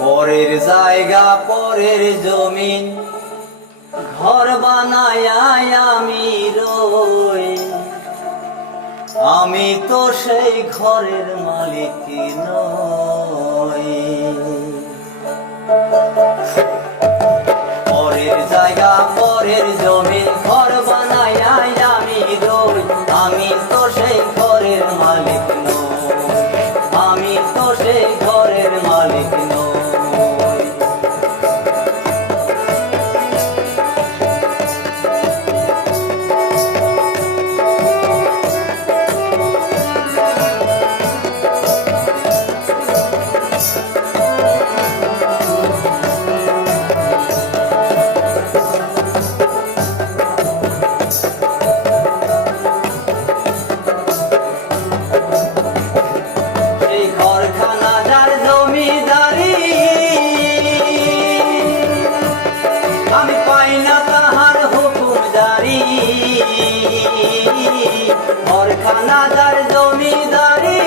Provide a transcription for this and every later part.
পরের জায়গা পরের জমিন ঘর বানায় আমি রই, আমি তো সেই ঘরের মালিক নই। পরের জায়গা পরের জমিন ঘর বানায় আমি রই, আমি তো সেই ঘরের মালিক নই, আমি তো সেই ঘরের মালিক নই। আমি পাই না তাহার হুকুম জারি, ঘরখানাদার জমিদারি।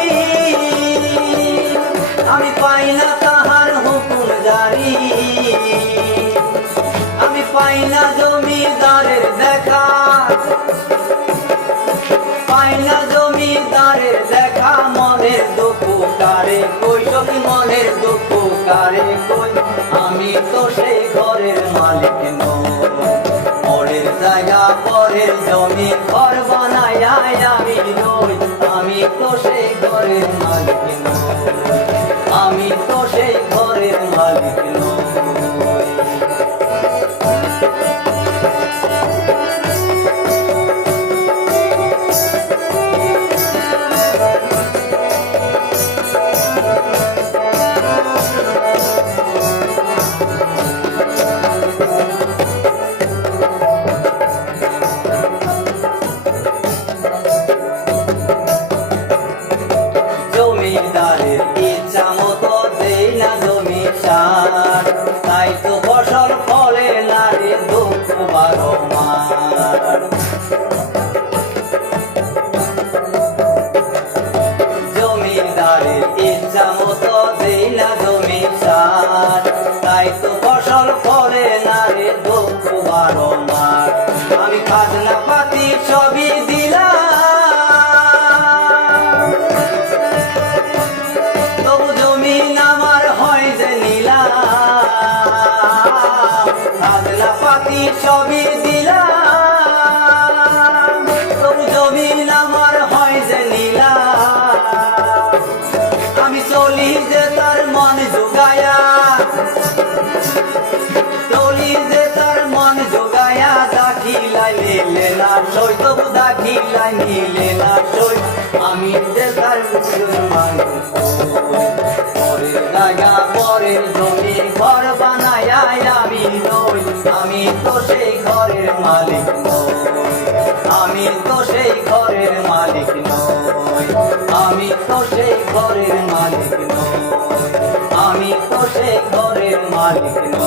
আমি পাই না তাহার হুকুম জারি, আমি পাই না জমিদারের দেখা, পাই না জমিদারের দেখা। মনের দুঃখ কারে কই, সখী মনের দুঃখ কারে কই, আমি তো সেই ঘরের মালিক নই। পরের জায়গা পরের জমি ঘর বানায় আমি রই, আমি তো সেই ঘরের মালিক নই, আমি তো সেই ঘরের মালিক নই। জমিদারের ইচ্ছা মতো দেই না জমি সার, তাই তো ফসল ফলে না রে দুঃখ বারমার। জমিদারের ইচ্ছা মতো দেই না জমি সার, তাই তো ফসল ফলে না রে দুঃখ বারমার। আমি খাজনা পাতি সবই দিলাম, তবু জমিন আমার হয় যে নিলাম। খাজনা পাতি সবই দিলাম, তবু জমিন আমার হয় যে নিলাম। আমি চলি যে তার মন জোগায়া, চলি যে তার মন জোগায়া। দাখিলাই নিলে না সই, তবু দাখিলাই নিলে না সই, আমি যে তার মানুষ। পরের জায়গা পরের জমি ঘর বানায় আমি রই, আমি তো সেই ঘরের মালিক নই, আমি তো সেই ঘরের মালিক নই, আমি তো সেই ঘরের মালিক নই, আমি তো সেই ঘরের মালিক নই।